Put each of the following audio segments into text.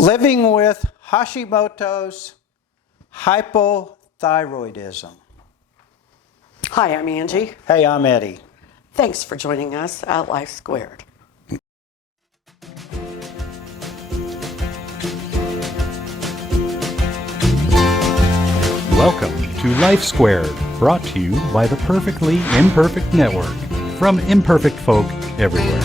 Living with Hashimoto's hypothyroidism. Hi, I'm Angie. Hey, I'm Eddie. Thanks for joining us at Life Squared. Welcome to Life Squared, brought to you by the Perfectly Imperfect Network, from imperfect folk everywhere.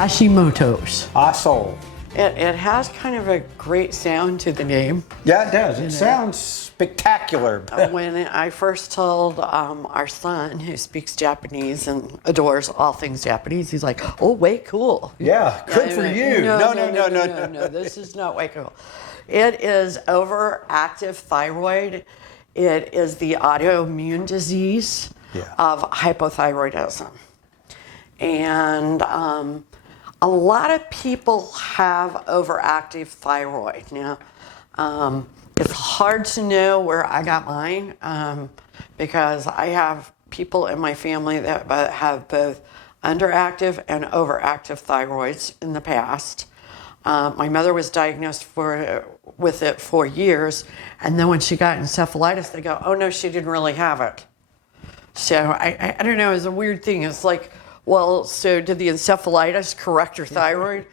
Hashimoto's. Asshole. It has kind of a great sound to the name. Yeah, it does. It sounds spectacular. When I first told our son, who speaks Japanese and adores all things Japanese, he's like, "Oh, way cool." Yeah, good for you. No. This is not way cool. It is overactive thyroid. It is the autoimmune disease of hypothyroidism. And a lot of people have overactive thyroid. Now, it's hard to know where I got mine because I have people in my family that have both underactive and overactive thyroids in the past. My mother was diagnosed with it for years, and then when she got encephalitis, they go, "Oh no, she didn't really have it." So I don't know. It's a weird thing. It's like, well, so did the encephalitis correct your thyroid?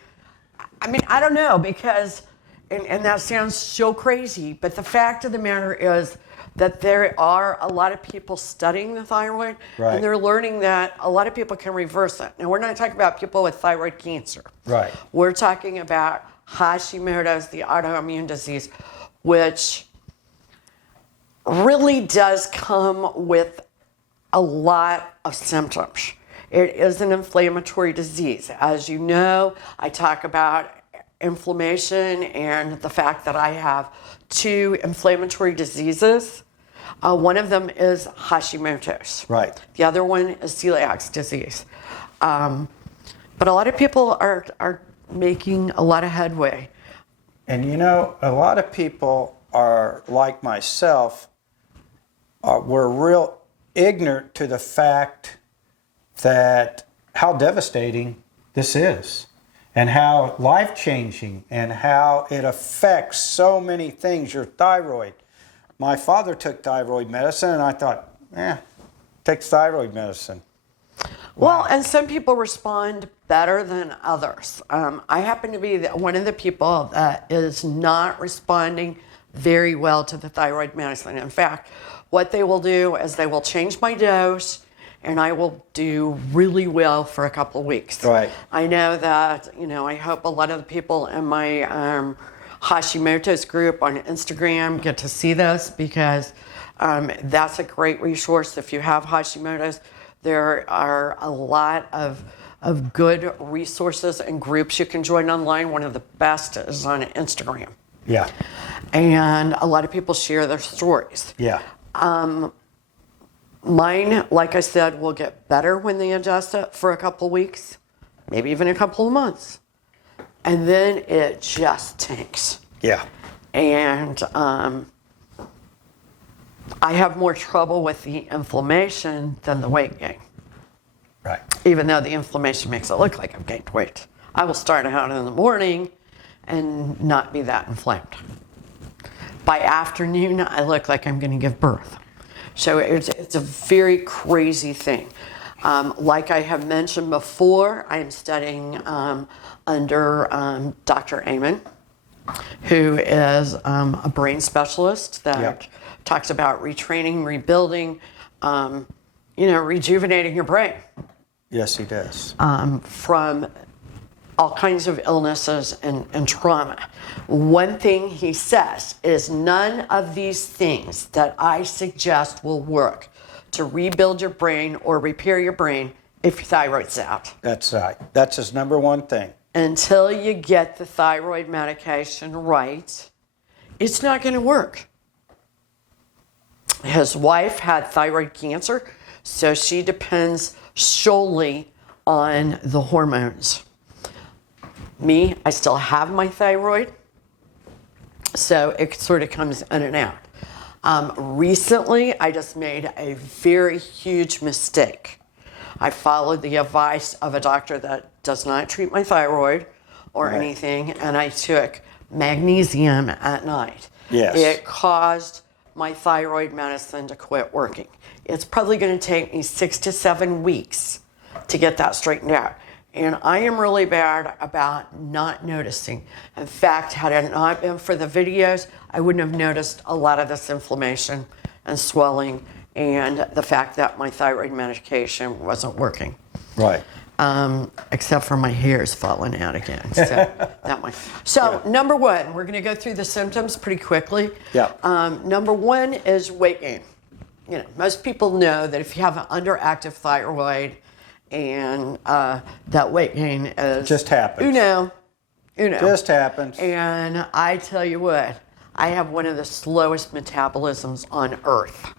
I mean, I don't know, because, and that sounds so crazy, but the fact of the matter is that there are a lot of people studying the thyroid, and they're learning that a lot of people can reverse it. Now, we're not talking about people with thyroid cancer. Right. We're talking about Hashimoto's, the autoimmune disease, which really does come with a lot of symptoms. It is an inflammatory disease. As you know, I talk about inflammation and the fact that I have two inflammatory diseses. One of them is Hashimoto's. Right. The other one is celiac disease. But a lot of people are making a lot of headway. And you know, a lot of people are like myself, we're real ignorant to the fact that how devastating this is and how life-changing and how it affects so many things, your thyroid. My father took thyroid medicine and I thought, takes thyroid medicine. Well, and some people respond better than others. I happen to be one of the people that is not responding very well to the thyroid medicine. In fact, what they will do is they will change my dose, and I will do really well for a couple of weeks. Right. I know that, I hope a lot of the people in my Hashimoto's group on Instagram get to see this, because that's a great resource. If you have Hashimoto's, there are a lot of good resources and groups you can join online. One of the best is on Instagram. Yeah. And a lot of people share their stories. Yeah. Mine, like I said, will get better when they adjust it for a couple weeks, maybe even a couple of months. And then it just tanks. Yeah. And I have more trouble with the inflammation than the weight gain. Right. Even though the inflammation makes it look like I've gained weight. I will start out in the morning and not be that inflamed. By afternoon, I look like I'm going to give birth. So it's a very crazy thing. Like I have mentioned before, I am studying under Dr. Amen, who is a brain specialist that talks about retraining, rebuilding, rejuvenating your brain. Yes, he does. From all kinds of illnesses and trauma. One thing he says is none of these things that I suggest will work to rebuild your brain or repair your brain if your thyroid's out. That's right. That's his number one thing. Until you get the thyroid medication right, it's not going to work. His wife had thyroid cancer, so she depends solely on the hormones. Me, I still have my thyroid, so it sort of comes in and out. Recently, I just made a very huge mistake. I followed the advice of a doctor that does not treat my thyroid or Right. anything, and I took magnesium at night. Yes. It caused my thyroid medicine to quit working. It's probably going to take me 6 to 7 weeks to get that straightened out. And I am really bad about not noticing. In fact, had it not been for the videos, I wouldn't have noticed a lot of this inflammation and swelling and the fact that my thyroid medication wasn't working. Right. Except for my hair's falling out again. So that one. So number one, we're going to go through the symptoms pretty quickly. Yeah. Number one is weight gain. You know, most people know that if you have an underactive thyroid and that weight gain is Just happens. Uno. Just happens. And I tell you what, I have one of the slowest metabolisms on earth.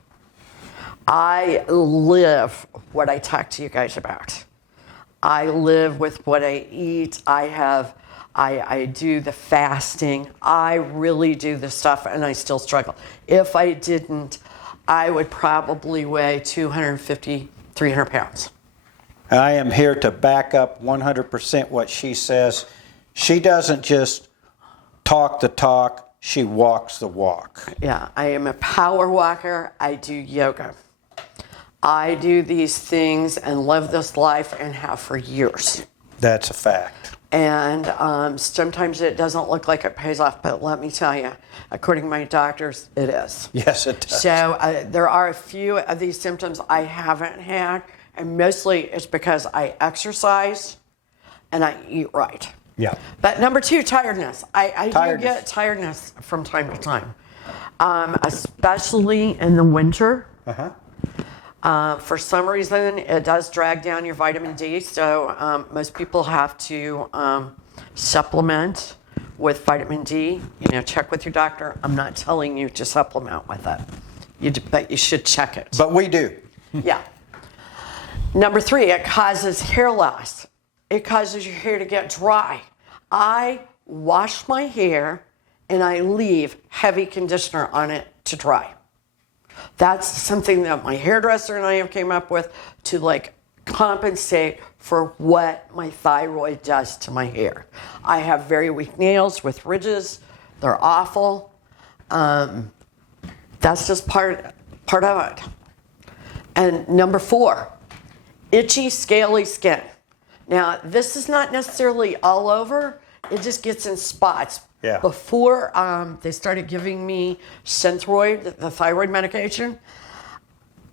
I live what I talk to you guys about. I live with what I eat. I do the fasting. I really do the stuff, and I still struggle. If I didn't, I would probably weigh 250, 300 pounds. I am here to back up 100% what she says. She doesn't just talk the talk, she walks the walk. Yeah, I am a power walker. I do yoga. I do these things and live this life and have for years. That's a fact. And sometimes it doesn't look like it pays off, but let me tell you, according to my doctors, it is. Yes, it does. So there are a few of these symptoms I haven't had, and mostly it's because I exercise and I eat right. Yeah. But number two, tiredness. I Tiredness. do get tiredness from time to time, especially in the winter. Uh-huh. For some reason, it does drag down your vitamin D, so most people have to supplement with vitamin D. You know, check with your doctor. I'm not telling you to supplement with it, but you should check it. But we do. Yeah. Number three, it causes hair loss. It causes your hair to get dry. I wash my hair and I leave heavy conditioner on it to dry. That's something that my hairdresser and I have came up with to like compensate for what my thyroid does to my hair. I have very weak nails with ridges. They're awful. That's just part of it. And number four, itchy, scaly skin. Now, this is not necessarily all over. It just gets in spots. Yeah. Before they started giving me Synthroid, the thyroid medication,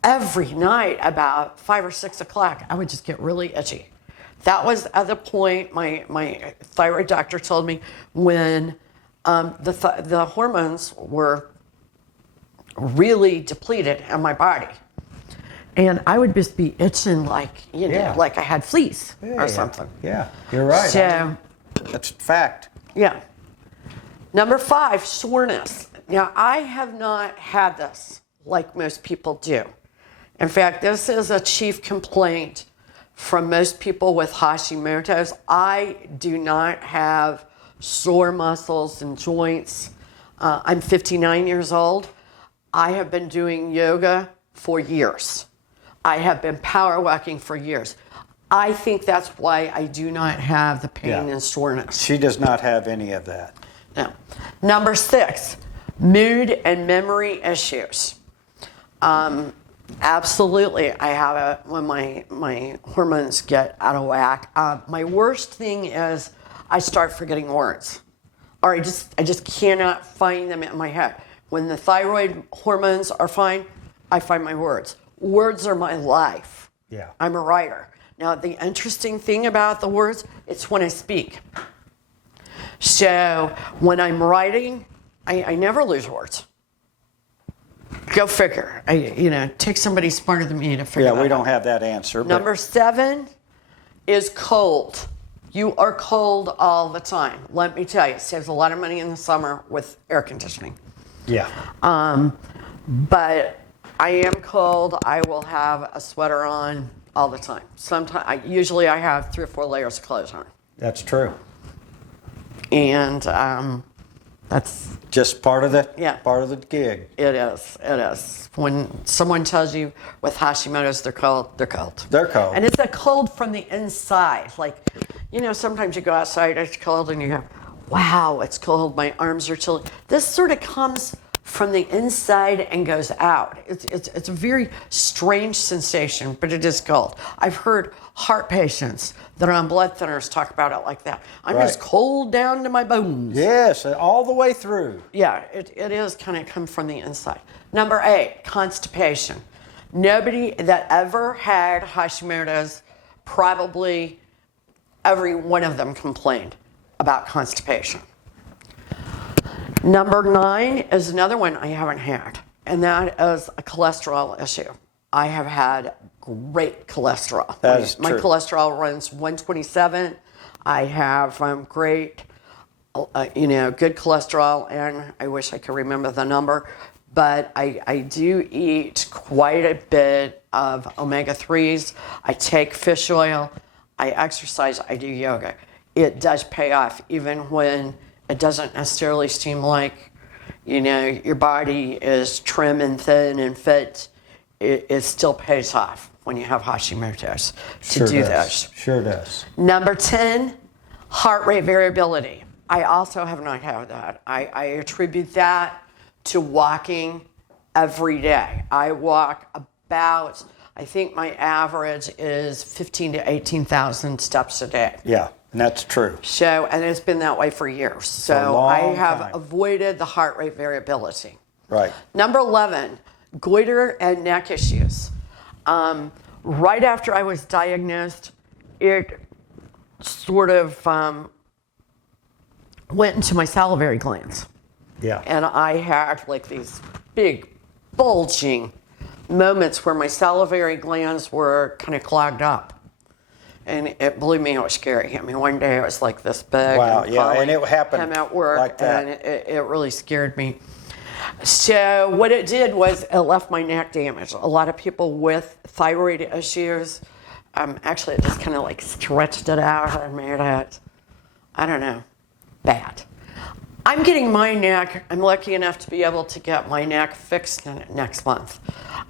every night about 5 or 6 o'clock, I would just get really itchy. That was at the point my thyroid doctor told me when the hormones were really depleted in my body. And I would just be itching like, you know, like I had fleas or something. Yeah, you're right. So, that's fact. yeah. Number five, soreness. Now, I have not had this like most people do. In fact, this is a chief complaint from most people with Hashimoto's. I do not have sore muscles and joints. I'm 59 years old. I have been doing yoga for years. I have been power walking for years. I think that's why I do not have the pain and soreness. She does not have any of that. No. Number six, mood and memory issues. Absolutely, I have when my hormones get out of whack. My worst thing is I start forgetting words, or I just cannot find them in my head. When the thyroid hormones are fine, I find my words. Words are my life. Yeah. I'm a writer. Now, the interesting thing about the words, it's when I speak. So when I'm writing, I never lose words. Go figure. Take somebody smarter than me to figure that out. Yeah, we don't have that answer. Number 7 is cold. You are cold all the time. Let me tell you, it saves a lot of money in the summer with air conditioning. Yeah. But I am cold. I will have a sweater on all the time. Usually I have 3 or 4 layers of clothes on. That's true. And That's just part of the gig. It is. It is. When someone tells you with Hashimoto's they're cold, they're cold. They're cold. And it's a cold from the inside. Like, sometimes you go outside, it's cold, and you go, wow, it's cold, my arms are chilly. This sort of comes from the inside and goes out. It's a very strange sensation, but it is cold. I've heard heart patients that are on blood thinners talk about it like that. I'm just cold down to my bones. Yes, all the way through. Yeah, it is kind of come from the inside. Number 8, constipation. Nobody that ever had Hashimoto's, probably every one of them complained about constipation. Number 9 is another one I haven't had, and that is a cholesterol issue. I have had great cholesterol. That is My true. cholesterol runs 127. I have great, good cholesterol, and I wish I could remember the number, but I do eat quite a bit of omega-3s. I take fish oil. I exercise. I do yoga. It does pay off, even when it doesn't necessarily seem like, your body is trim and thin and fit. It still pays off when you have Hashimoto's to do this. Sure does. Number 10, heart rate variability. I also have not had that. I attribute that to walking every day. I walk about, I think my average is 15 to 18,000 steps a day. Yeah, and that's true. So, and it's been that way for years. So I have avoided the heart rate variability. Right. Number 11, goiter and neck issues. Right after I was diagnosed, it sort of went into my salivary glands. Yeah. And I had like these big bulging moments where my salivary glands were kind of clogged up. And it blew me, it was scary. I mean, one day it was like this big. Wow, and yeah, and it happened I'm at work, like that. and it really scared me. So what it did was it left my neck damaged. A lot of people with thyroid issues, actually it just kind of like stretched it out and made it, I don't know, bad. I'm getting my neck, I'm lucky enough to be able to get my neck fixed next month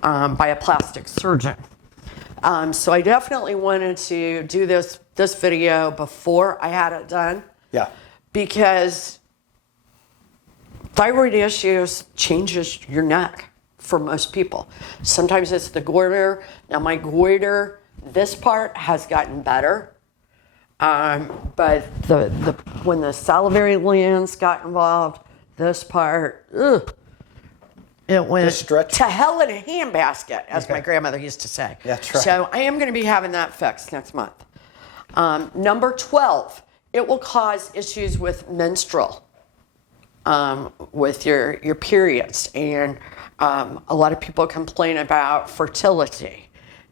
by a plastic surgeon. So I definitely wanted to do this video before I had it done. Yeah. Because thyroid issues changes your neck for most people. Sometimes it's the goiter. Now my goiter, this part has gotten better. But when the salivary glands got involved, this part, it went to hell in a handbasket, as my grandmother used to say. That's right. So I am going to be having that fixed next month. Number 12, it will cause issues with menstrual, with your periods. And a lot of people complain about fertility.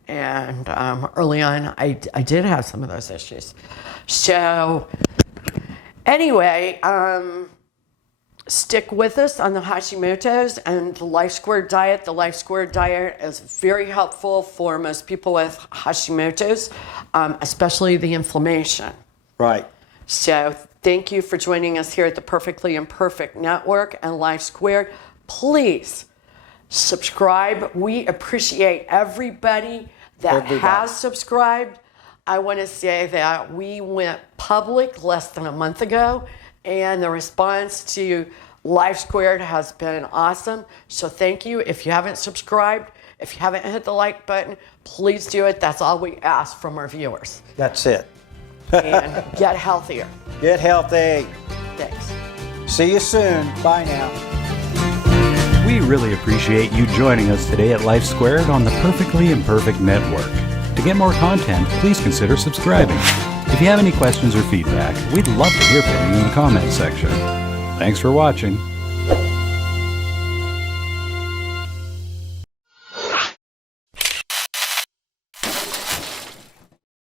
And early on, I did have some of those issues. So anyway, stick with us on the Hashimoto's and the Life Squared diet. The Life Squared diet is very helpful for most people with Hashimoto's, especially the inflammation. Right. So thank you for joining us here at the Perfectly Imperfect Network and Life Squared. Please subscribe. We appreciate everybody that has subscribed. I want to say that we went public less than a month ago, and the response to Life Squared has been awesome. So thank you. If you haven't subscribed, if you haven't hit the like button, please do it. That's all we ask from our viewers. That's it. And get healthier. Get healthy. Thanks. See you soon. Bye now. We really appreciate you joining us today at Life Squared on the Perfectly Imperfect Network. To get more content, please consider subscribing. If you have any questions or feedback, we'd love to hear from you in the comments section. Thanks for watching.